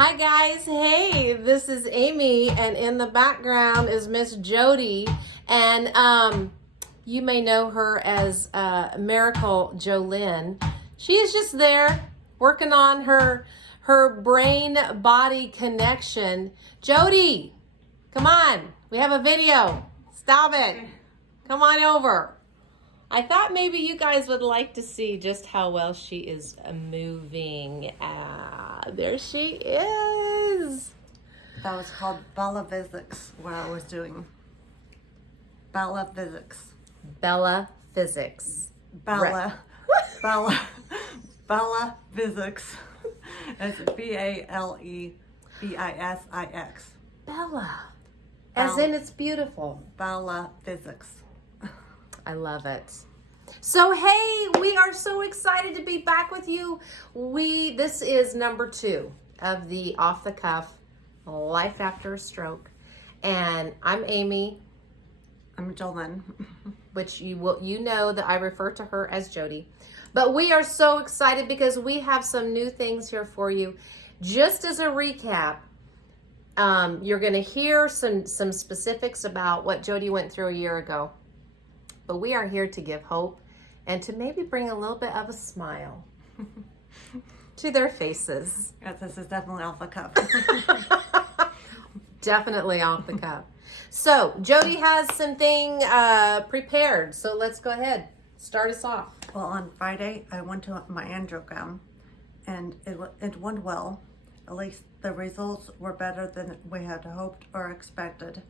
Hi guys, hey, this is Amy, and in the background is Miss Jody, and you may know her as Miracle Jolynn. She is just there working on her brain-body connection. Jody, come on, we have a video. Stop it. Come on over. I thought maybe you guys would like to see just how well she is moving. There she is. That was called Bella Physics, what I was doing. Bella Physics. Bella Physics. Bella. Bella Physics. It's BALEVISIX. Bella. As in it's beautiful. Bella Physics. I love it. So hey, we are so excited to be back with you. This is number 2 of the Off the Cuff Life After a Stroke. And I'm Amy. I'm Jolynn. Which you know that I refer to her as Jody. But we are so excited because we have some new things here for you. Just as a recap, you're going to hear some specifics about what Jody went through a year ago. But we are here to give hope and to maybe bring a little bit of a smile to their faces. Yes, this is definitely off the cuff. Definitely off the cuff. So Jody has something prepared. So let's go ahead. Start us off. Well, on Friday, I went to my angiogram, and it went well. At least the results were better than we had hoped or expected.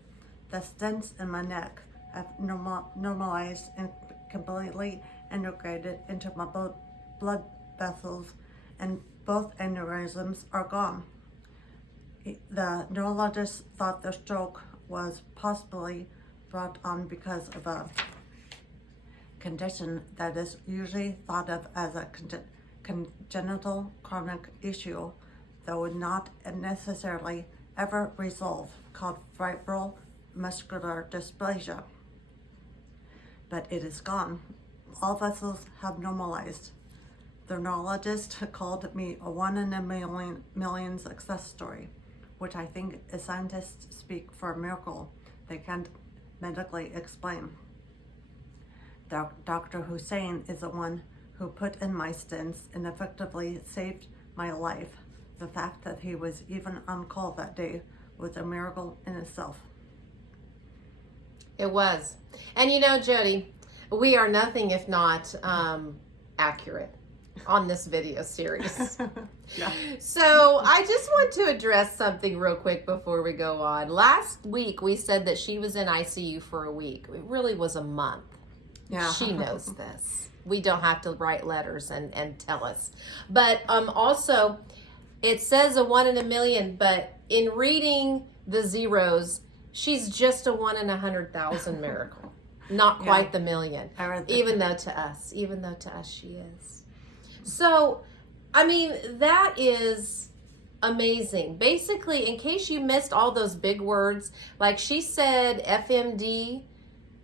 The stents in my neck have normalized and completely integrated into my blood vessels, and both aneurysms are gone. The neurologist thought the stroke was possibly brought on because of a condition that is usually thought of as a congenital chronic issue that would not necessarily ever resolve, called fibromuscular dysplasia. But it is gone. All vessels have normalized. The neurologist called me a 1 in a million success story, which I think as scientists speak for a miracle they can't medically explain. Dr. Hussein is the one who put in my stents and effectively saved my life. The fact that he was even on call that day was a miracle in itself. It was. And you know, Jody, we are nothing if not accurate on this video series. Yeah. So I just want to address something real quick before we go on. Last week we said that she was in ICU for a week. It really was a month. Yeah. She knows this. We don't have to write letters and tell us. But also, it says a 1 in a million, but in reading the zeros, she's just a 1 in 100,000 miracle. Not quite the million. Even though to us she is. So, I mean, that is amazing. Basically, in case you missed all those big words, like she said FMD,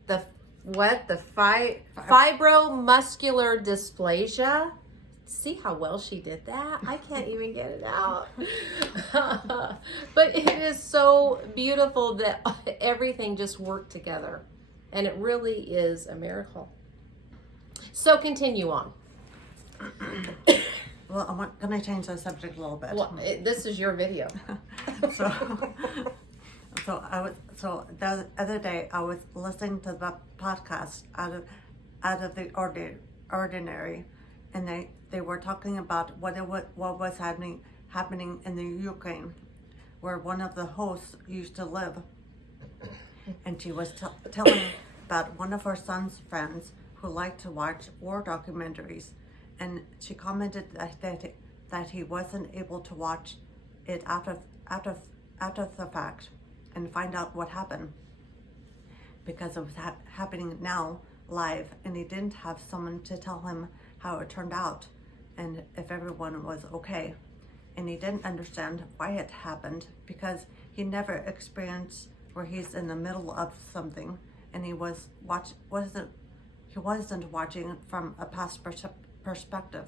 the fibromuscular dysplasia. See how well she did that? I can't even get it out. But it is so beautiful that everything just worked together. And it really is a miracle. So continue on. Well, I'm going to change the subject a little bit. Well, this is your video. So the other day I was listening to the podcast out of the ordinary, and they were talking about what was happening in the Ukraine, where one of the hosts used to live, and she was telling about one of her son's friends who liked to watch war documentaries, and she commented that he wasn't able to watch it out of the fact and find out what happened because it was happening now live, and he didn't have someone to tell him how it turned out and if everyone was okay, and he didn't understand why it happened because he never experienced where he's in the middle of something and he wasn't watching it from a past perspective.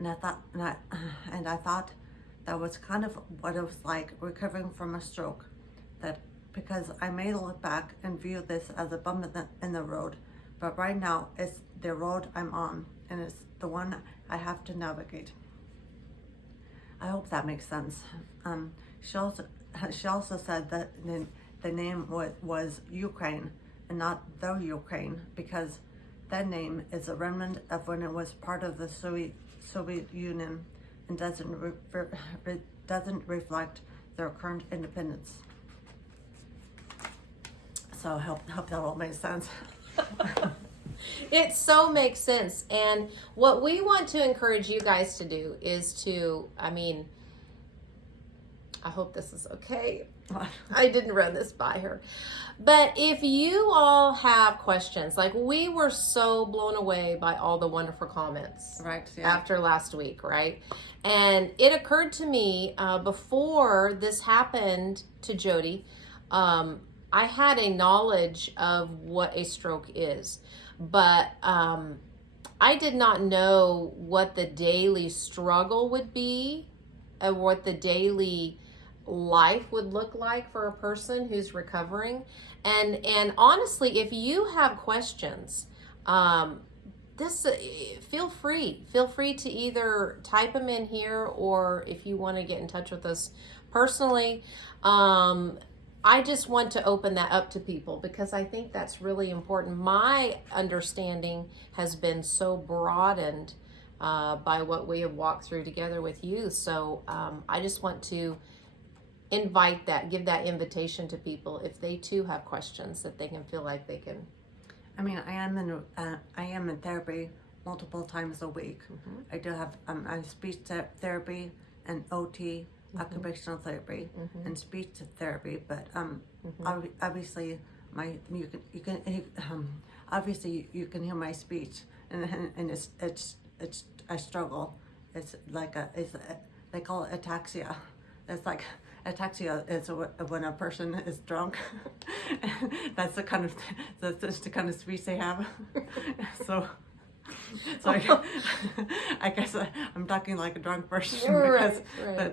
And I thought that was kind of what it was like recovering from a stroke. That because I may look back and view this as a bump in the road, but right now it's the road I'm on, and it's the one I have to navigate. I hope that makes sense. She also said that the name was Ukraine and not the Ukraine, because that name is a remnant of when it was part of the Soviet Union and doesn't reflect their current independence. So I hope that all makes sense. It so makes sense. And what we want to encourage you guys to do is to, I hope this is okay. I didn't run this by her. But if you all have questions, like we were so blown away by all the wonderful comments after last week, right? And it occurred to me before this happened to Jody, I had a knowledge of what a stroke is, but I did not know what the daily struggle would be, and what the daily life would look like for a person who's recovering. And honestly, if you have questions, feel free to either type them in here, or if you want to get in touch with us personally. I just want to open that up to people because I think that's really important. My understanding has been so broadened by what we have walked through together with you. So I just want to give that invitation to people if they too have questions, that they can feel like they can. I mean, I am in therapy multiple times a week. Mm-hmm. I do have speech therapy and OT, mm-hmm. occupational therapy, mm-hmm. and speech therapy. But mm-hmm. obviously, obviously you can hear my speech, and it's I struggle. It's like they call it ataxia. It's like ataxia is when a person is drunk. That's the kind of speech they have. So I guess I'm talking like a drunk person, right.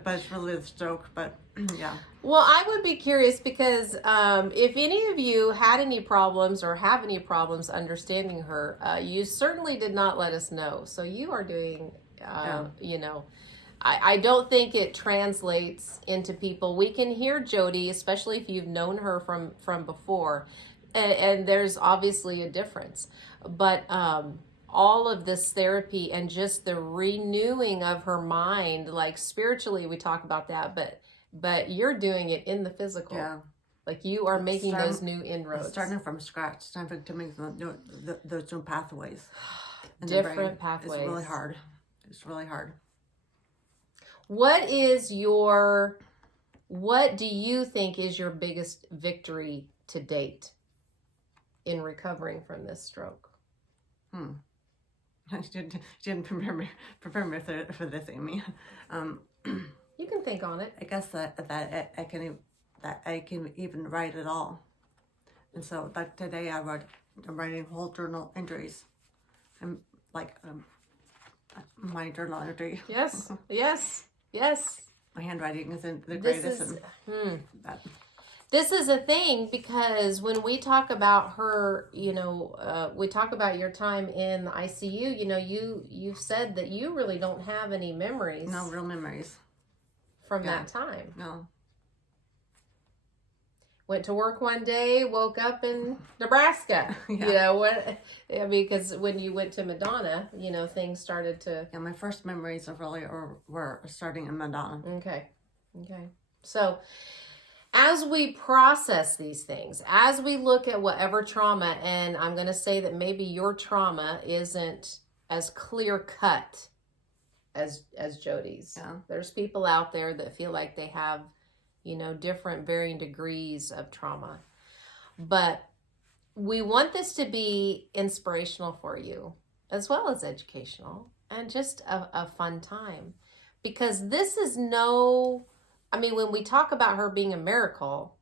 But it's really a stroke. But yeah. Well, I would be curious because if any of you had any problems or have any problems understanding her, you certainly did not let us know. So you are doing, I don't think it translates into people. We can hear Jody, especially if you've known her from before, and there's obviously a difference. But all of this therapy and just the renewing of her mind, like spiritually, we talk about that, but you're doing it in the physical. Yeah. Like you are making those new inroads. Starting from scratch, starting to make those new pathways. Different pathways. It's really hard. It's really hard. What do you think is your biggest victory to date in recovering from this stroke? She didn't prepare me for this, Amy. You can think on it. I guess that I can even write it all. And so like today I'm writing whole journal entries. I'm like my journal entry. Yes. My handwriting isn't the greatest. This is a thing because when we talk about her, we talk about your time in the ICU, you've said that you really don't have any memories. No real memories. From that time. No. Went to work one day, woke up in Nebraska. Yeah. Because when you went to Madonna, things started to... Yeah, my first memories were starting in Madonna. Okay. So, as we process these things, as we look at whatever trauma, and I'm going to say that maybe your trauma isn't as clear cut as Jody's. Yeah. There's people out there that feel like they have, different varying degrees of trauma. But we want this to be inspirational for you, as well as educational, and just a fun time. Because this is when we talk about her being a miracle,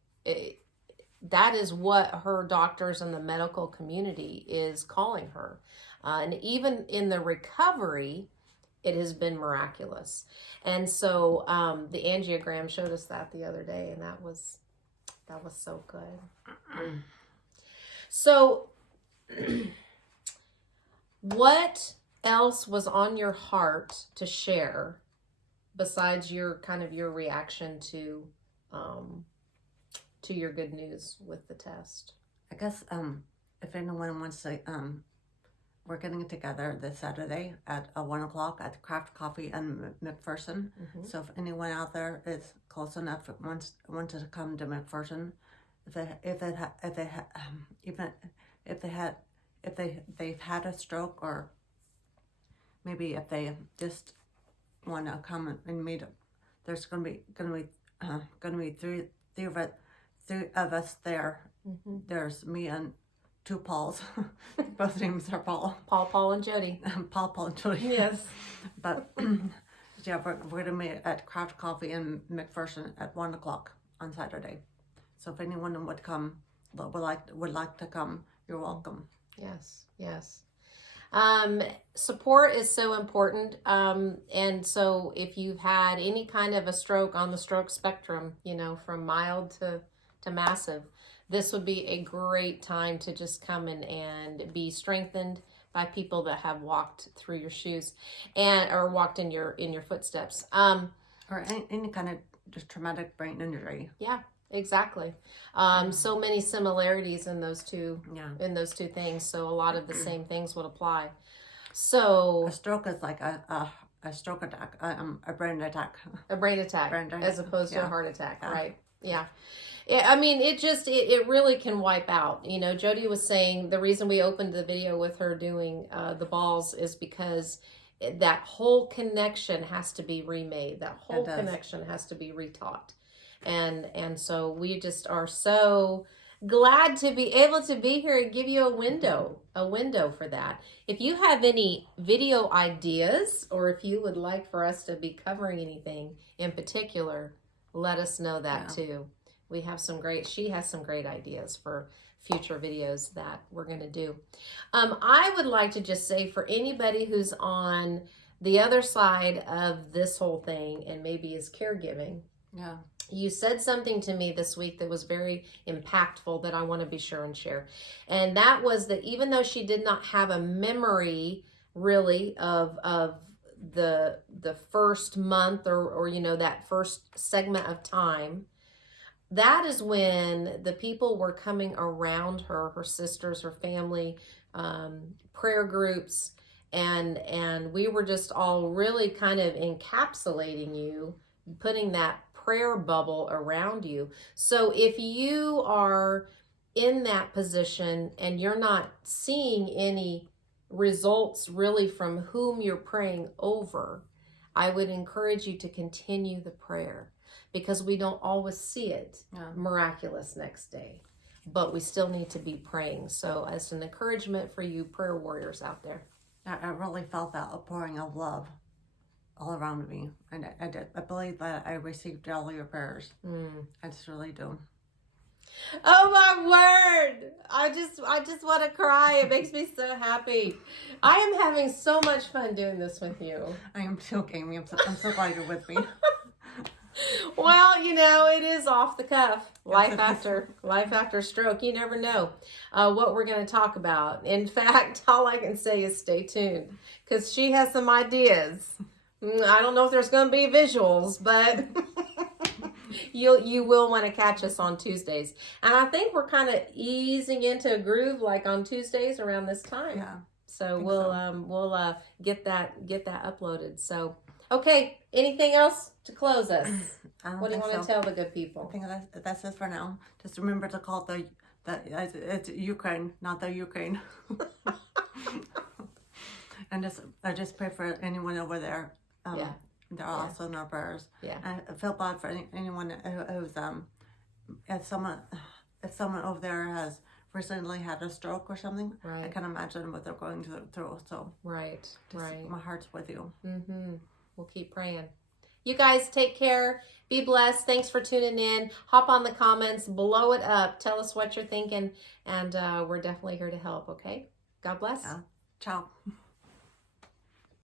that is what her doctors and the medical community is calling her. And even in the recovery, it has been miraculous. And so the angiogram showed us that the other day, and that was so good. So what else was on your heart to share besides your reaction to your good news with the test? I guess if anyone wants to, we're getting together this Saturday at 1 o'clock at Craft Coffee and McPherson. Mm-hmm. So if anyone out there is close enough wanted to come to McPherson, if they've had a stroke, or maybe if they just want to come and meet, there's gonna be three of us there. Mm-hmm. There's me and two Pauls. Both names are Paul. Paul, and Jody. Paul, and Jody. Yes. But yeah, we're going to meet at Craft Coffee in McPherson at 1 o'clock on Saturday. So if anyone would come, would like to come, you're welcome. Yes. Support is so important. And so if you've had any kind of a stroke on the stroke spectrum, from mild to massive, this would be a great time to just come in and be strengthened by people that have walked through your shoes or walked in your footsteps. Or any kind of just traumatic brain injury. Yeah, exactly. So many similarities in those two things. So a lot of the same things would apply. So a stroke is like a stroke attack, a brain attack. A brain attack, as opposed to a heart attack, right? Yeah. I mean, it really can wipe out. Jody was saying the reason we opened the video with her doing the balls is because that whole connection has to be remade. That whole connection has to be retaught. And so we just are so glad to be able to be here and give you a window for that. If you have any video ideas, or if you would like for us to be covering anything in particular, let us know that too. She has some great ideas for future videos that we're going to do. I would like to just say, for anybody who's on the other side of this whole thing and maybe is caregiving, you said something to me this week that was very impactful that I want to be sure and share. And that was that even though she did not have a memory really of the first month or that first segment of time, that is when the people were coming around her sisters, her family, prayer groups, and we were just all really kind of encapsulating you, putting that prayer bubble around you. So if you are in that position and you're not seeing any results really from whom you're praying over, I would encourage you to continue the prayer, because we don't always see it miraculous next day, but we still need to be praying. So as an encouragement for you prayer warriors out there. I really felt that outpouring of love all around me, and I did. I believe that I received all your prayers. I just really do. Oh my word! I just want to cry. It makes me so happy. I am having so much fun doing this with you. I am too, Amy. I'm so glad you're with me. Well, it is off the cuff. Life after stroke. You never know what we're going to talk about. In fact, all I can say is stay tuned, because she has some ideas. I don't know if there's going to be visuals, but you will want to catch us on Tuesdays. And I think we're kind of easing into a groove, like on Tuesdays around this time. Yeah. So we'll get that uploaded. So okay, anything else to close us? What do you want to tell the good people? I think that's it for now. Just remember to call it's Ukraine, not the Ukraine. And I just pray for anyone over there. They're also in our prayers. Yeah. And I feel bad for anyone who's if someone over there has recently had a stroke or something. Right. I can imagine what they're going through. So right. My heart's with you. We'll keep praying. You guys take care. Be blessed. Thanks for tuning in. Hop on the comments. Blow it up. Tell us what you're thinking. And we're definitely here to help, okay? God bless. Yeah. Ciao.